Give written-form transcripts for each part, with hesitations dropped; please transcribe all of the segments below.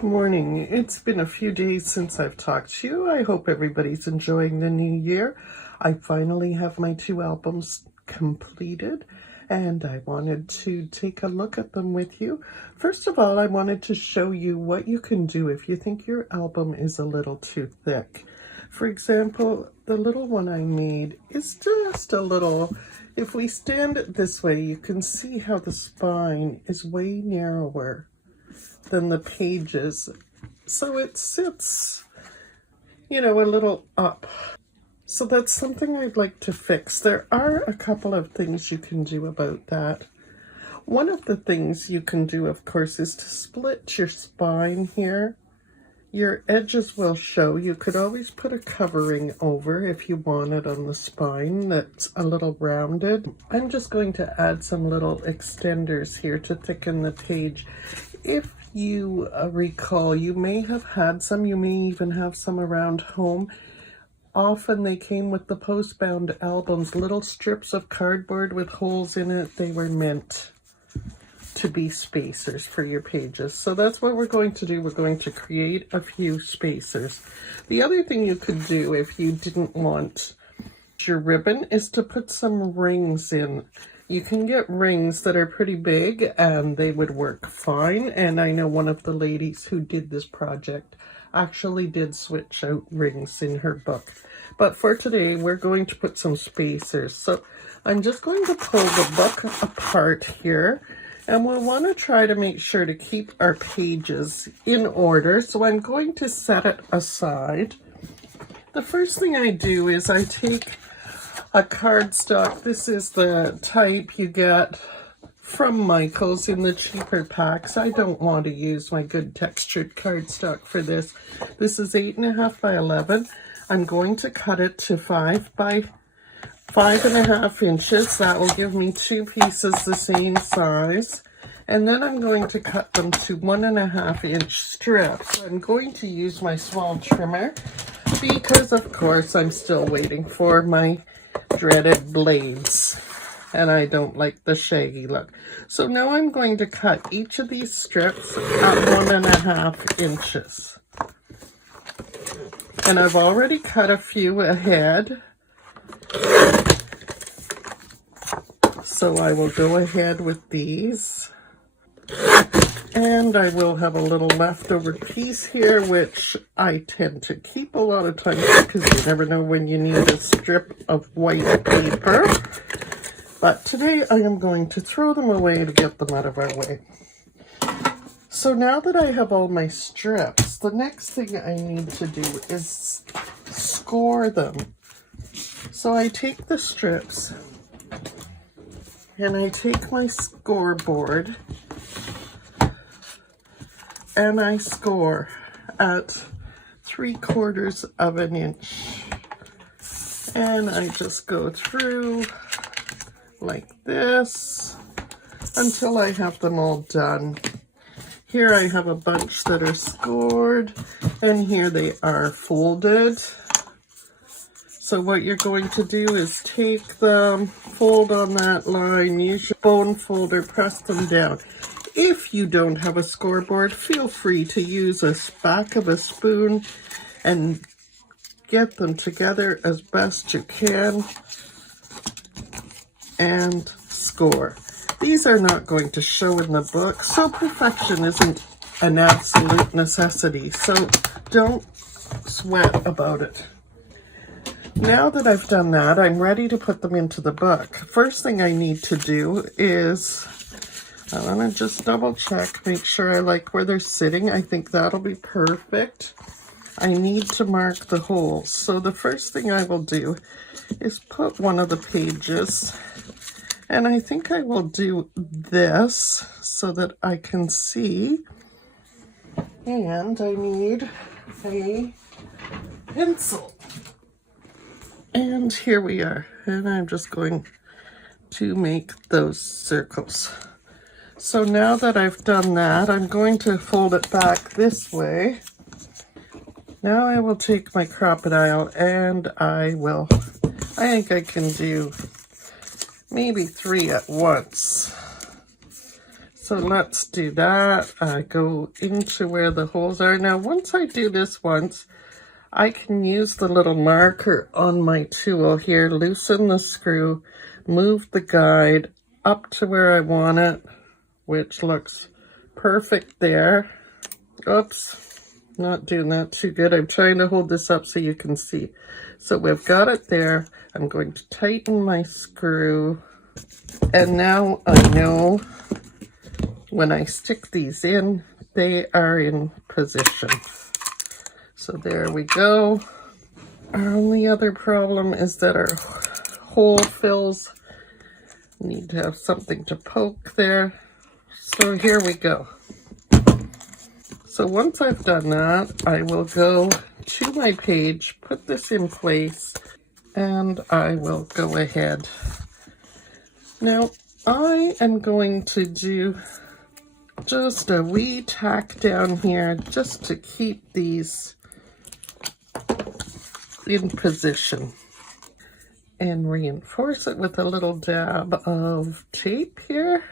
Good morning. It's been a few days since I've talked to you. I hope everybody's enjoying the new year. I finally have my 2 albums completed and I wanted to take a look at them with you. First of all, I wanted to show you what you can do if you think your album is a little too thick. For example, the little one I made is just a little, if we stand it this way, you can see how the spine is way narrower than the pages, so it sits, a little up. So that's something I'd like to fix. There are a couple of things you can do about that. One of the things you can do, of course, is to split your spine here. Your edges will show. You could always put a covering over if you wanted on the spine that's a little rounded. I'm just going to add some little extenders here to thicken the page. If you recall, you may have had some, you may even have some around home. Often they came with the post-bound albums, little strips of cardboard with holes in it. They were meant to be spacers for your pages. So that's what we're going to do. We're going to create a few spacers. The other thing you could do if you didn't want your ribbon is to put some rings in. You can get rings that are pretty big and they would work fine. And I know one of the ladies who did this project actually did switch out rings in her book. But for today, we're going to put some spacers. So I'm just going to pull the book apart here. And we'll want to try to make sure to keep our pages in order. So I'm going to set it aside. The first thing I do is I take a cardstock. This is the type you get from Michaels in the cheaper packs. I don't want to use my good textured cardstock for this. This is 8.5 by 11. I'm going to cut it to 5 by 5.5 inches. That will give me 2 pieces the same size. And then I'm going to cut them to 1.5 inch strips. I'm going to use my small trimmer because, of course, I'm still waiting for my dreaded blades. And I don't like the shaggy look. So now I'm going to cut each of these strips at 1.5 inches. And I've already cut a few ahead. So I will go ahead with these. And I will have a little leftover piece here, which I tend to keep a lot of times because you never know when you need a strip of white paper. But today I am going to throw them away to get them out of our way. So now that I have all my strips, the next thing I need to do is score them. So I take the strips and I take my scoreboard and I score at 3/4 of an inch. And I just go through like this until I have them all done. Here I have a bunch that are scored and here they are folded. So what you're going to do is take them, fold on that line, use your bone folder, press them down. If you don't have a scoreboard, feel free to use a back of a spoon and get them together as best you can and score. These are not going to show in the book, so perfection isn't an absolute necessity, so don't sweat about it. Now that I've done that, I'm ready to put them into the book. First thing I need to do is, I want to just double check, make sure I like where they're sitting. I think that'll be perfect. I need to mark the holes. So the first thing I will do is put one of the pages, and I think I will do this so that I can see. And I need a pencil. And here we are. And I'm just going to make those circles. So now that I've done that, I'm going to fold it back this way. Now I will take my crocodile and I think I can do maybe 3 at once. So let's do that. I go into where the holes are. Now, once I do this once, I can use the little marker on my tool here, loosen the screw, move the guide up to where I want it, which looks perfect there. Oops, not doing that too good. I'm trying to hold this up so you can see. So we've got it there. I'm going to tighten my screw. And now I know when I stick these in, they are in position. So there we go. Our only other problem is that our hole fills need to have something to poke there. So here we go. So once I've done that, I will go to my page, put this in place, and I will go ahead. Now, I am going to do just a wee tack down here just to keep these in position, and reinforce it with a little dab of tape here,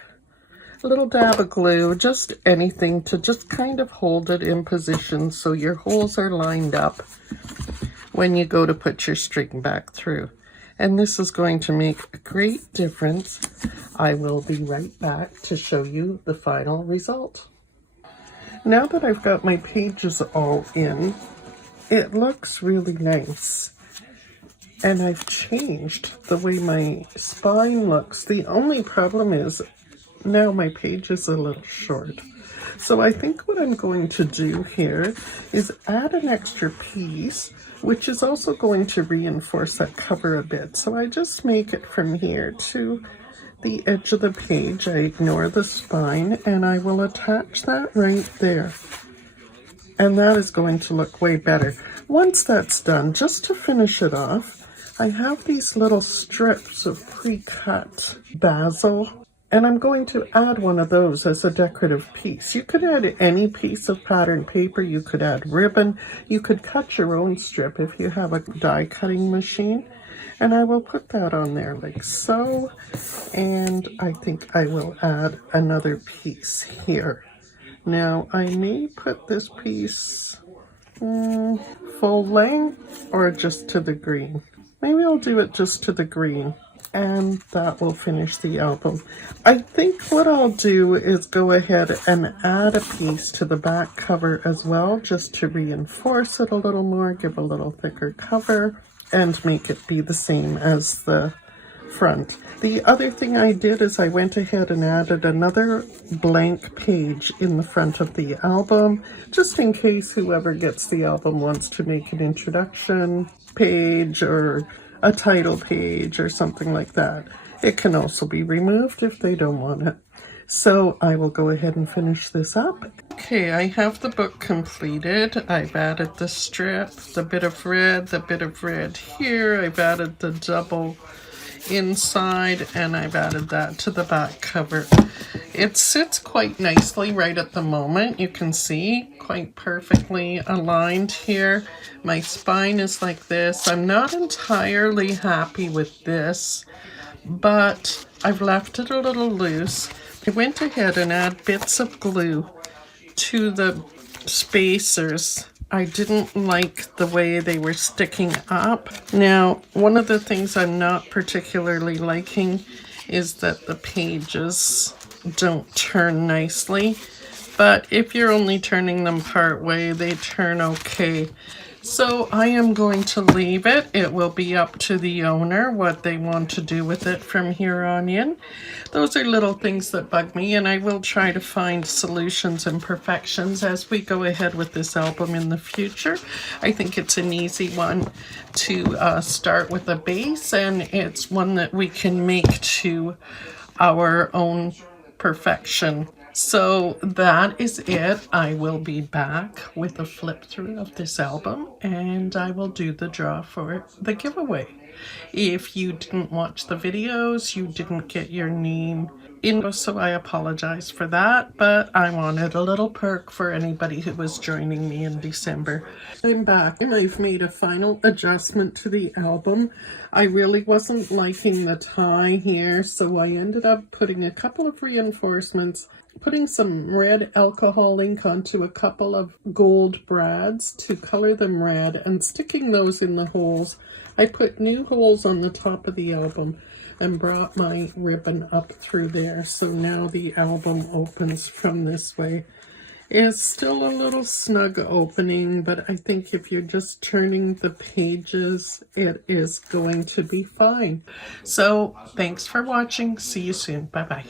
a little dab of glue, just anything to just kind of hold it in position so your holes are lined up when you go to put your string back through. And this is going to make a great difference. I will be right back to show you the final result. Now that I've got my pages all in, it looks really nice. And I've changed the way my spine looks. The only problem is now my page is a little short. So I think what I'm going to do here is add an extra piece, which is also going to reinforce that cover a bit. So I just make it from here to the edge of the page. I ignore the spine and I will attach that right there. And that is going to look way better. Once that's done, just to finish it off, I have these little strips of pre-cut basil, and I'm going to add one of those as a decorative piece. You could add any piece of pattern paper, you could add ribbon, you could cut your own strip if you have a die cutting machine. And I will put that on there like so, and I think I will add another piece here. Now, I may put this piece full length or just to the green. Maybe I'll do it just to the green, and that will finish the album. I think what I'll do is go ahead and add a piece to the back cover as well, just to reinforce it a little more, give a little thicker cover, and make it be the same as the front. The other thing I did is I went ahead and added another blank page in the front of the album, just in case whoever gets the album wants to make an introduction page or a title page or something like that. It can also be removed if they don't want it. So I will go ahead and finish this up. Okay, I have the book completed. I've added the strip, the bit of red here. I've added the double inside, and I've added that to the back cover. It sits quite nicely right at the moment. You can see quite perfectly aligned here. My spine is like this. I'm not entirely happy with this, but I've left it a little loose. I went ahead and added bits of glue to the spacers. I didn't like the way they were sticking up. Now, one of the things I'm not particularly liking is that the pages don't turn nicely, but if you're only turning them part way, they turn okay. So I am going to leave it. It will be up to the owner what they want to do with it from here on in. Those are little things that bug me, and I will try to find solutions and perfections as we go ahead with this album in the future. I think it's an easy one to start with a base, and it's one that we can make to our own perfection. So that is it. I will be back with a flip through of this album, and I will do the draw for the giveaway. If you didn't watch the videos, you didn't get your name in, so I apologize for that, but I wanted a little perk for anybody who was joining me in December. I'm back and I've made a final adjustment to the album. I really wasn't liking the tie here, so I ended up putting a couple of reinforcements, putting some red alcohol ink onto a couple of gold brads to color them red and sticking those in the holes. I put new holes on the top of the album and brought my ribbon up through there. So now the album opens from this way. It's still a little snug opening, but I think if you're just turning the pages, it is going to be fine. So thanks for watching. See you soon. Bye-bye.